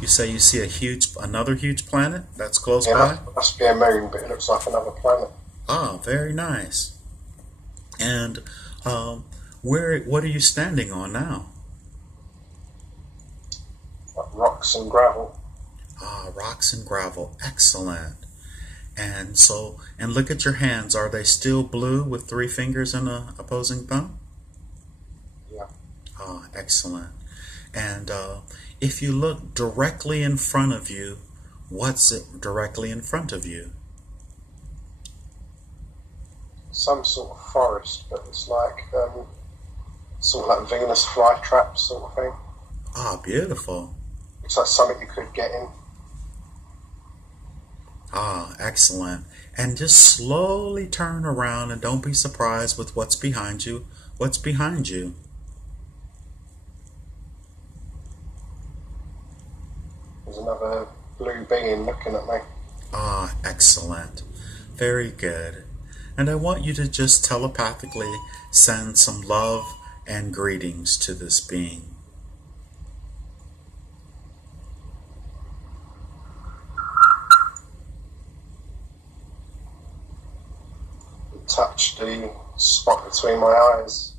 You say you see another huge planet that's close Yeah, by? must be a moon, but it looks like another planet. Ah, very nice. And um, what are you standing on now? Like rocks and gravel. Ah, rocks and gravel. Excellent. And look at your hands. Are they still blue with three fingers and a opposing thumb? Yeah. Ah, excellent. And if you look directly in front of you, what's it directly in front of you? Some sort of forest, but it's like sort of like Venus flytrap sort of thing. Ah, beautiful. Looks like something you could get in. Ah, excellent. And just slowly turn around and don't be surprised with what's behind you. What's behind you? There's another blue being looking at me. Ah, excellent. Very good. And I want you to just telepathically send some love and greetings to this being. Touch the spot between my eyes.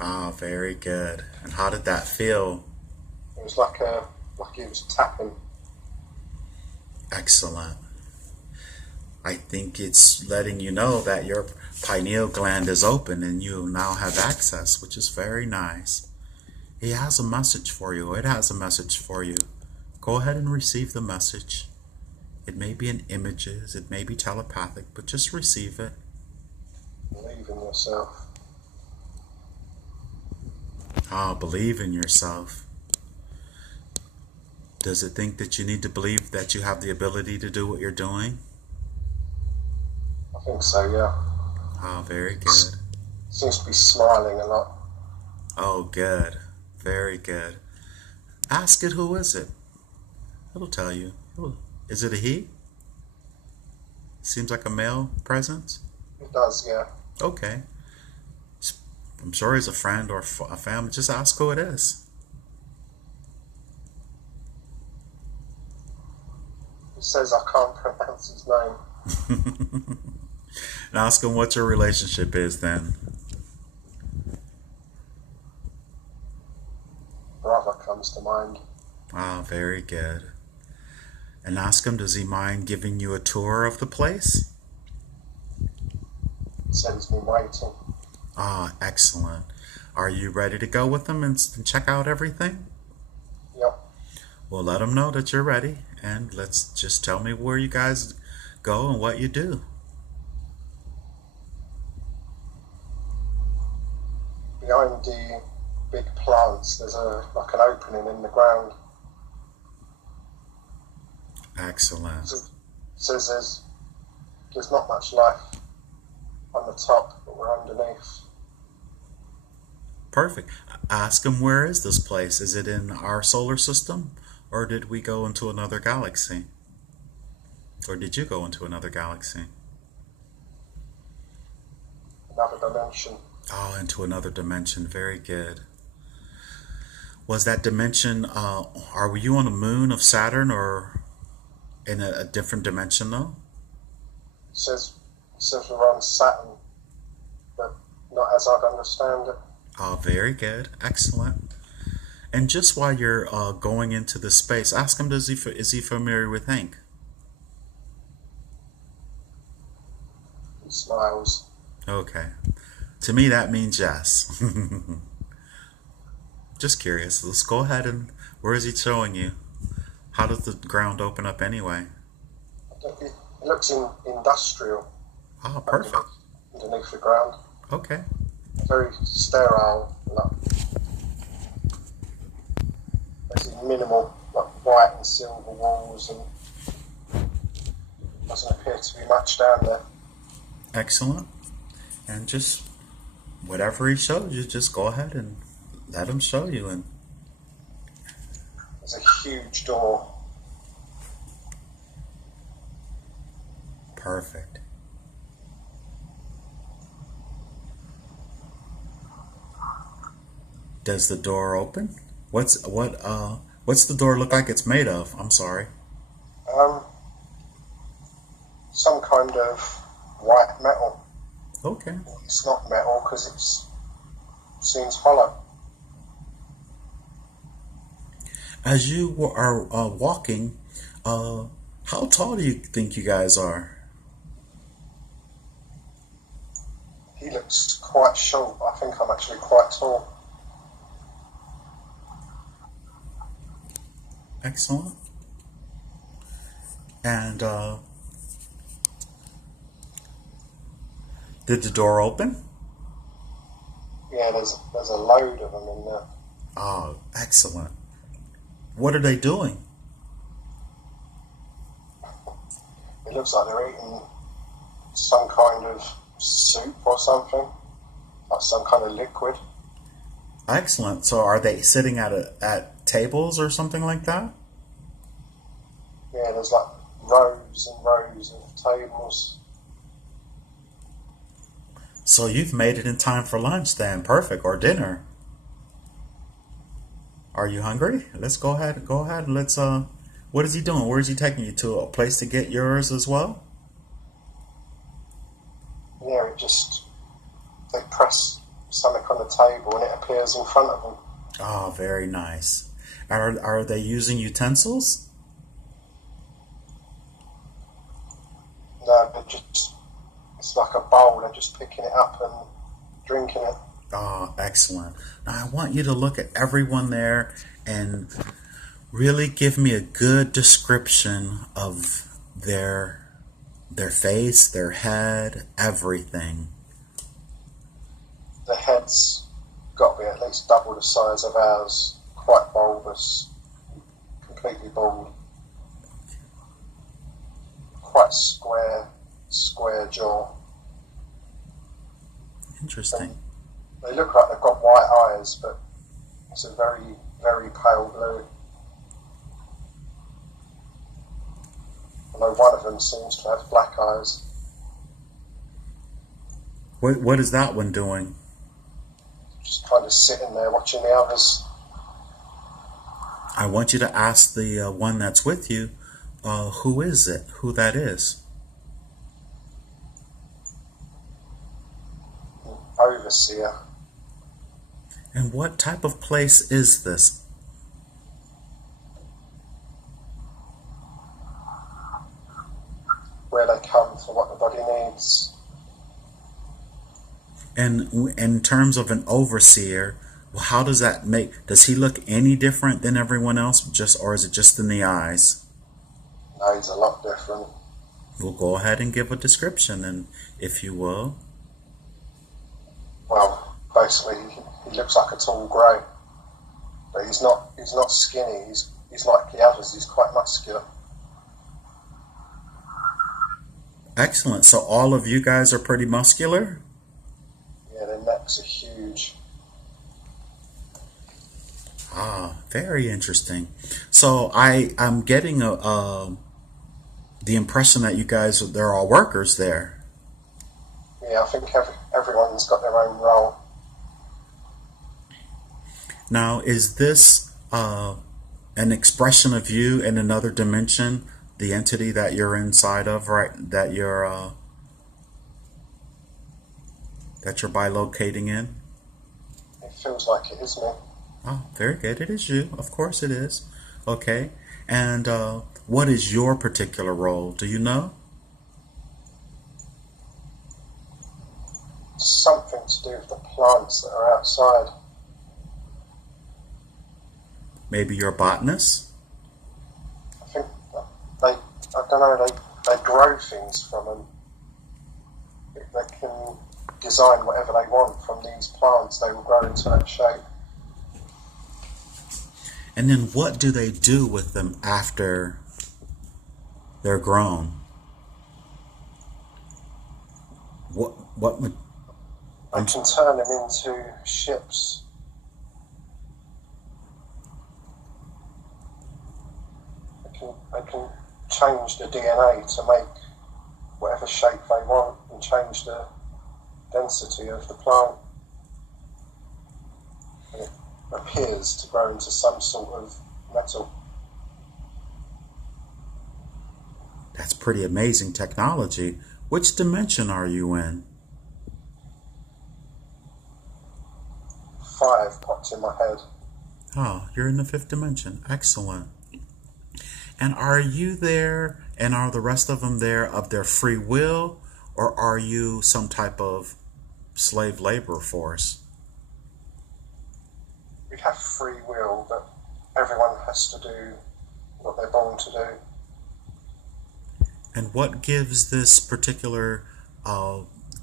Ah, very good. And how did that feel? It was like it was tapping. Excellent. I think it's letting you know that your pineal gland is open and you now have access, which is very nice. He has a message for you. It has a message for you. Go ahead and receive the message. It may be in images, it may be telepathic, but just receive it. Believe in yourself. Ah, believe in yourself. Does it think that you need to believe that you have the ability to do what you're doing? I think so, yeah. Ah, very It good. seems to be smiling a lot. Oh, good. Very good. Ask it who is it. It'll tell you. Is it a he? Seems like a male presence. It does, yeah. Okay. I'm sure he's a friend or a family. Just ask who it is. He says I can't pronounce his name. And ask him what your relationship is then. Brother comes to mind. Ah, very good. And ask him, does he mind giving you a tour of the place? Sends me waiting. Ah, excellent. Are you ready to go with him and check out everything? Yep. Well, let him know that you're ready. And let's just tell me where you guys go and what you do. Behind the big plants, there's like an opening in the ground. Excellent. So it says there's not much life on the top, but we're underneath. Perfect. Ask him, where is this place? Is it in our solar system? Or did we go into another galaxy? Or did you go into another galaxy? Another dimension. Oh, into another dimension. Very good. Was that dimension, are you on a moon of Saturn or in a different dimension though? It says we're on Saturn, but not as I'd understand it. Oh, very good. Excellent. And just while you're going into the space, ask him, is he familiar with Hank? He smiles. Okay. To me, that means yes. Just curious. Let's go ahead and where is he showing you? How does the ground open up anyway? It looks industrial Oh, underneath, perfect. underneath the ground. Okay. Very sterile. Like, basically minimal, like white and silver walls, and doesn't appear to be much down there. Excellent. And just whatever he shows you, just go ahead and let him show you. And There's a huge door. perfect. Does the door open? What What's the door look like it's made of? I'm sorry. Um, some kind of white metal. Okay. It's not metal because it seems hollow. As you are walking, how tall do you think you guys are? He looks quite short. I think I'm actually quite tall. Excellent. And did the door open? Yeah, there's a load of them in there. Oh, excellent. What are they doing? It looks like they're eating some kind of soup or something, like some kind of liquid. Excellent. So are they sitting at tables or something like that? Yeah, there's like rows and rows of tables. So you've made it in time for lunch then. Perfect. Or dinner. Are you hungry? Let's go ahead. Go ahead and let's what is he doing? Where is he taking you to? A place to get yours as well? Yeah, they press something on the table and it appears in front of them. Oh, very nice. Are they using utensils? No, it's like a bowl. They're just picking it up and drinking it. Oh, excellent. Now I want you to look at everyone there and really give me a good description of their face, their head, everything. The head's got to be at least double the size of ours. Quite bulbous, completely bald. Quite square jaw. Interesting. They look like they've got white eyes, but it's a very, very pale blue. Although one of them seems to have black eyes. What is that one doing? Just kind of sitting there watching the others. I want you to ask the one that's with you, who is it? Who that is? Overseer. And what type of place is this? Where they come for what the body needs. And in terms of an overseer, how does that does he look any different than everyone else, or is it just in the eyes? No, he's a lot different. We'll go ahead and give a description, and if you will. Well, basically, he looks like a tall grey, but he's not skinny. He's like the others. He's quite muscular. Excellent. So all of you guys are pretty muscular? Yeah, their necks are huge. Ah, very interesting. So I'm getting the impression that you guys, they're all workers there. Yeah, I think everyone's got their own role. Now, is this an expression of you in another dimension, the entity that you're inside of, right? That you're bilocating in? It feels like it is me. Oh, very good. It is you. Of course it is. Okay. And what is your particular role? Do you know? Something to do with the plants that are outside. Maybe you're a botanist? I think they grow things from them. They can design whatever they want from these plants. They will grow into that shape. And then what do they do with them after they're grown? What would... They can turn them into ships. They can change the DNA to make whatever shape they want and change the density of the plant. And it appears to grow into some sort of metal. That's pretty amazing technology. Which dimension are you in? 5 popped in my head. Oh, you're in the fifth dimension. Excellent. And are you there, and are the rest of them there of their free will, or are you some type of slave labor force? We have free will, but everyone has to do what they're born to do. And what gives this particular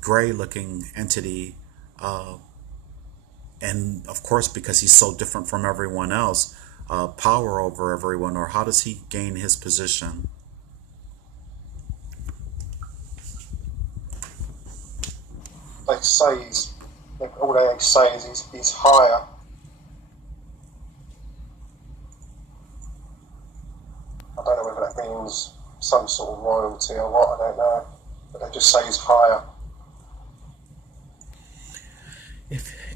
gray-looking entity, and of course because he's so different from everyone else, power over everyone, or how does he gain his position? They say all they say is he's higher. I don't know whether that means some sort of royalty or what, I don't know. But they just say he's higher.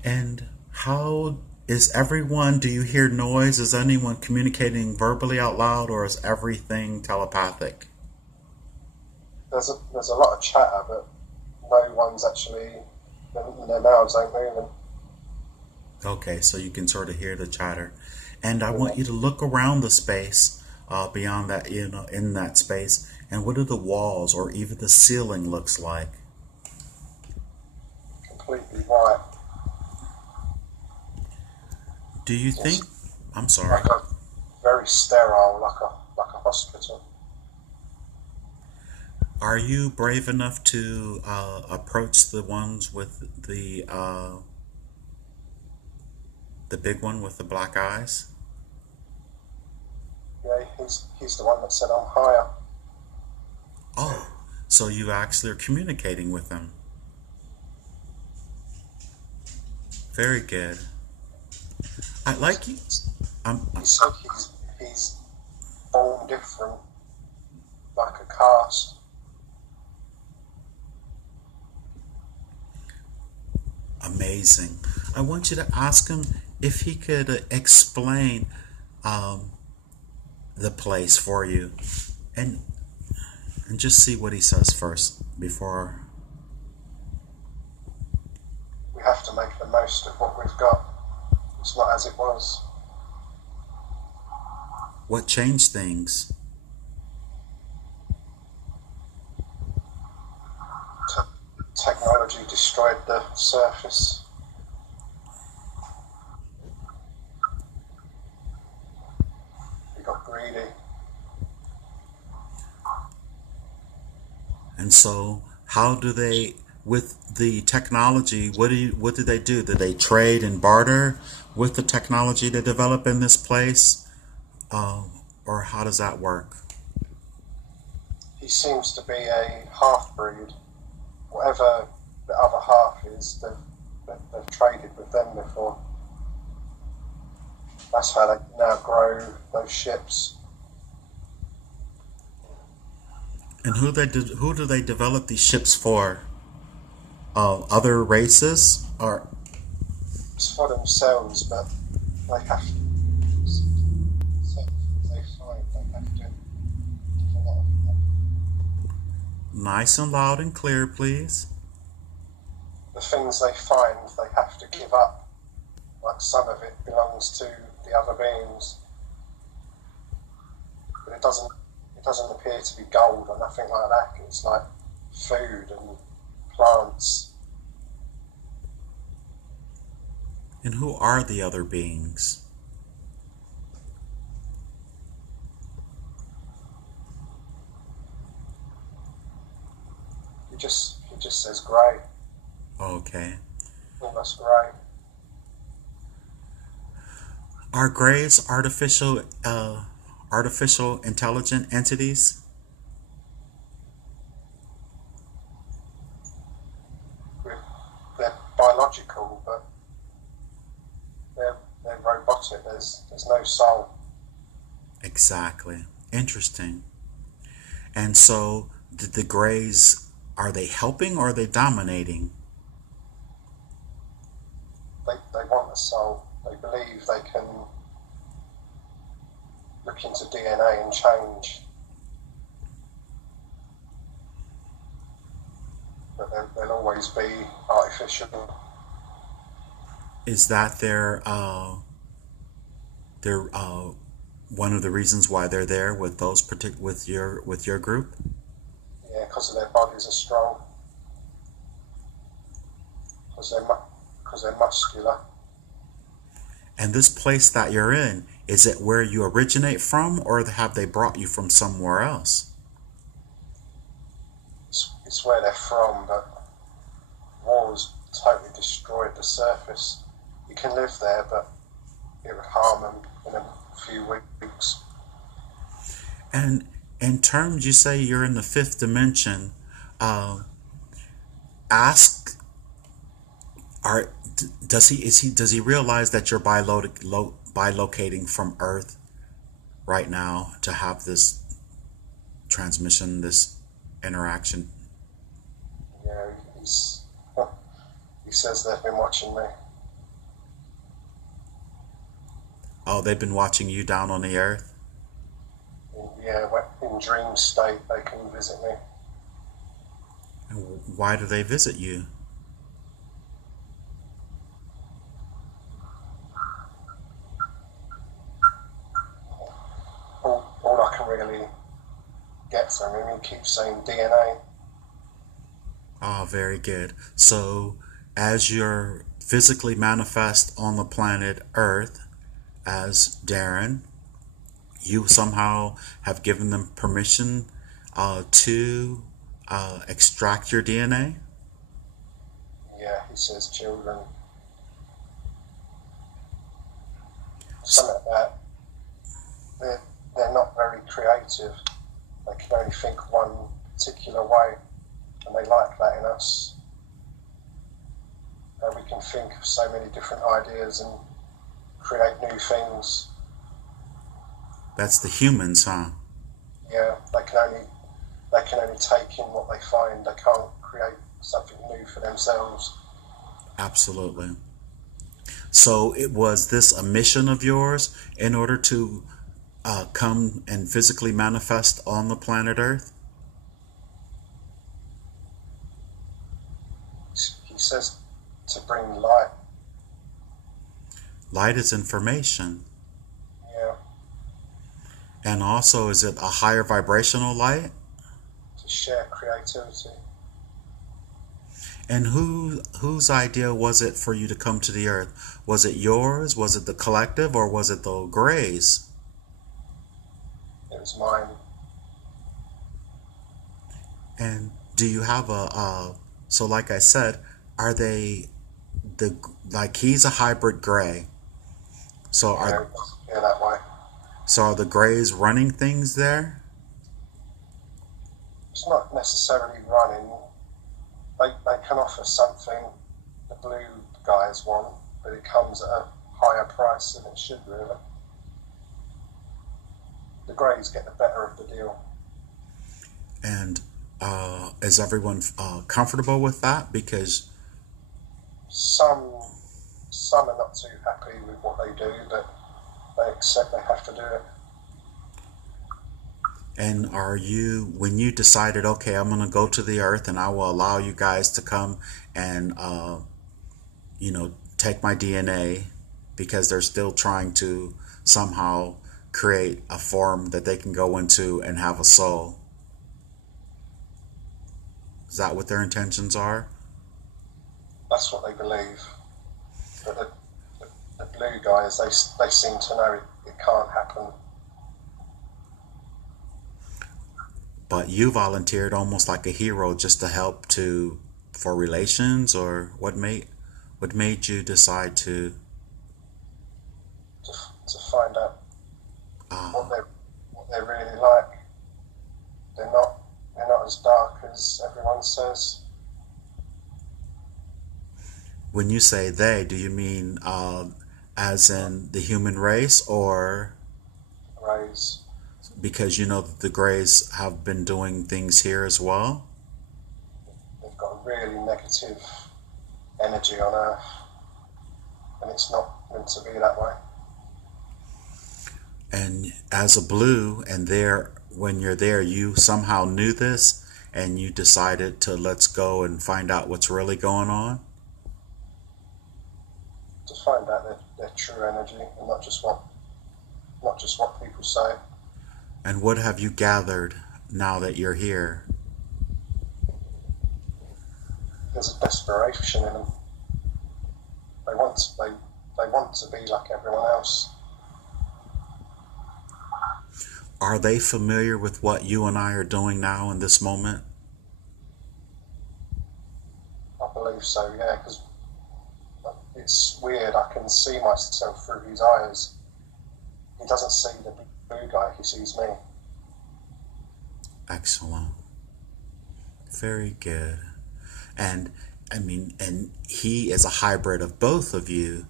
And how is everyone, do you hear noise? Is anyone communicating verbally out loud, or is everything telepathic? There's a lot of chatter, but no one's actually, their mouths ain't moving. Okay, so you can sort of hear the chatter. And I want you to look around the space, beyond that, in that space, and what do the walls or even the ceiling looks like? Completely white. Do you think, I'm sorry. Like very sterile, like a hospital. Are you brave enough to approach the ones with the big one with the black eyes? Yeah, he's the one that said I'm higher. Oh, so you actually are communicating with them. Very good. I like you. He said he's born different, like a cast. Amazing. I want you to ask him if he could explain the place for you, and just see what he says first before. We have to make the most of what we've got. It's not as it was. What changed things? Technology destroyed the surface. We got greedy. And so, how do they, with the technology, what do they do? Do they trade and barter with the technology they develop in this place? Or how does that work? He seems to be a half-breed. Whatever the other half is, they've traded with them before. That's how they now grow those ships. And who do they develop these ships for? Other races, or It's for themselves, but they have to. They find they have to develop them. nice and loud and clear, please. The things they find, they have to give up. Like some of it belongs to the other beings, but it doesn't appear to be gold or nothing like that. It's like food and plants. And who are the other beings? He just says grey. Okay. Almost grey. Are greys artificial intelligent entities? They're biological, but they're robotic. There's no soul. Exactly. Interesting. And so, the greys, are they helping or are they dominating? They want a soul. They believe they can look into DNA and change, but they'll always be artificial. Is that their one of the reasons why they're there with those with your group? Yeah, because their bodies are strong, because they're muscular. And this place that you're in, is it where you originate from, or have they brought you from somewhere else? It's where they're from, but wars totally destroyed the surface. You can live there, but it would harm them in a few weeks. And in terms, you say you're in the fifth dimension. Ask, does he realize that you're bilocating from Earth right now to have this transmission, this interaction? Yeah, he says they've been watching me. Oh, they've been watching you down on the Earth? Yeah, in dream state they can visit me. And why do they visit you? All I can really get from him, he keeps saying DNA. Ah, very good. So, as you're physically manifest on the planet Earth as Darren, you somehow have given them permission to extract your DNA? Yeah, he says children. Something about they're not very creative. They can only think one particular way, and they like that in us. We can think of so many different ideas and create new things. That's the humans, huh? Yeah, they can only take in what they find. They can't create something new for themselves. Absolutely. So it was this a mission of yours in order to come and physically manifest on the planet Earth? He says to bring light. Light is information. Yeah, And also, is it a higher vibrational light? to share creativity. And whose idea was it for you to come to the Earth? Was it yours? Was it the collective? Or was it the Greys? It was mine. And do you have so like I said, are they like he's a hybrid Grey? So Yeah, that way. so are the Greys running things there? It's not necessarily running. They can offer something the blue guys want, but it comes at a higher price than it should really. The Greys get the better of the deal. And is everyone comfortable with that? Because Some are not too happy with what they do, but they accept they have to do it. and are you, when you decided, okay, I'm going to go to the Earth and I will allow you guys to come and take my DNA, because they're still trying to somehow create a form that they can go into and have a soul. Is that what their intentions are? That's what they believe. But the blue guys, they seem to know it can't happen. But you volunteered almost like a hero just to help for relations, or what made you decide to find out what they're really like. They're not as dark as everyone says. When you say they, do you mean as in the human race, or Rays. because that the Greys have been doing things here as well? They've got a really negative energy on Earth, and it's not meant to be that way. And as a blue, and there, when you're there, you somehow knew this, and you decided to let's go and find out what's really going on. To find out their true energy and not just what people say. And what have you gathered now that you're here? There's a desperation in them. They want to be like everyone else. Are they familiar with what you and I are doing now in this moment? I believe so, yeah, because it's weird. I can see myself through his eyes. He doesn't see the blue guy, he sees me. Excellent. Very good. And I mean, and he is a hybrid of both of you,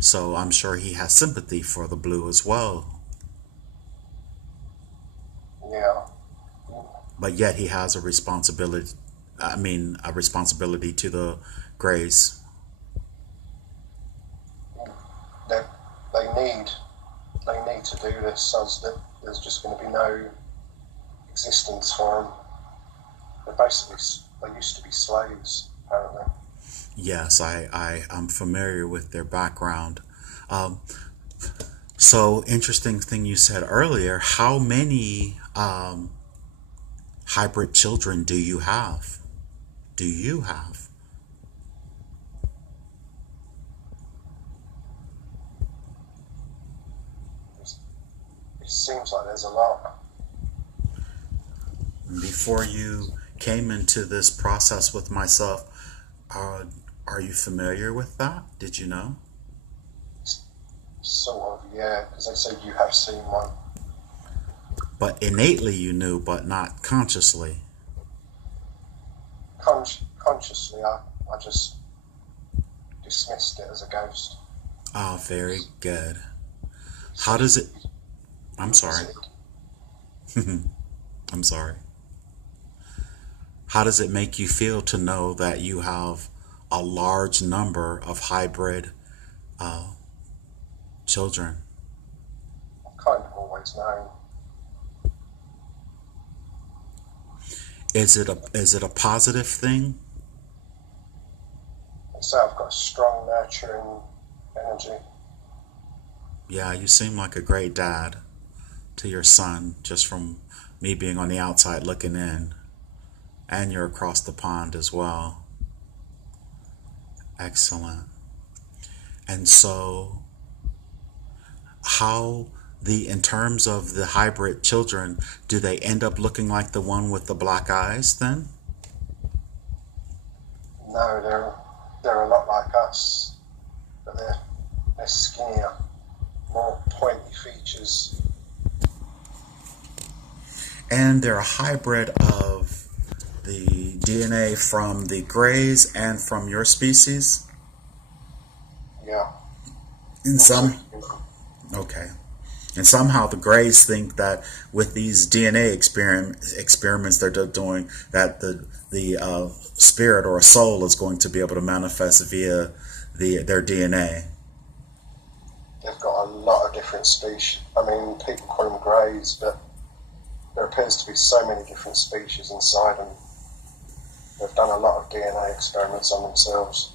so I'm sure he has sympathy for the blue as well. Yeah. But yet he has a responsibility. I mean, a responsibility to the grays. They, they need to do this, so that there's just going to be no existence for them. They used to be slaves, apparently. Yes, I'm familiar with their background. Um, so interesting thing you said earlier. How many hybrid children do you have? Do you have? It seems like there's a lot. Before you came into this process with myself, are you familiar with that? Did you know? Sort of, yeah, because they said you have seen one. But innately you knew, but not consciously. Consciously, I just dismissed it as a ghost. Oh, very good. How does it? I'm sorry. I'm sorry. How does it make you feel to know that you have a large number of hybrid children? I've kind of always known. Is it a positive thing? So I've got a strong, nurturing energy. Yeah, you seem like a great dad to your son, just from me being on the outside looking in. And you're across the pond as well. Excellent. And so, in terms of the hybrid children, do they end up looking like the one with the black eyes then? No, they're a lot like us, but they're skinnier, more pointy features. And they're a hybrid of the DNA from the Greys and from your species? Yeah. In some, okay. And somehow the Greys think that with these DNA experiments they're doing, that the spirit or a soul is going to be able to manifest via their DNA. They've got a lot of different species. I mean, people call them greys, but there appears to be so many different species inside them. They've done a lot of DNA experiments on themselves.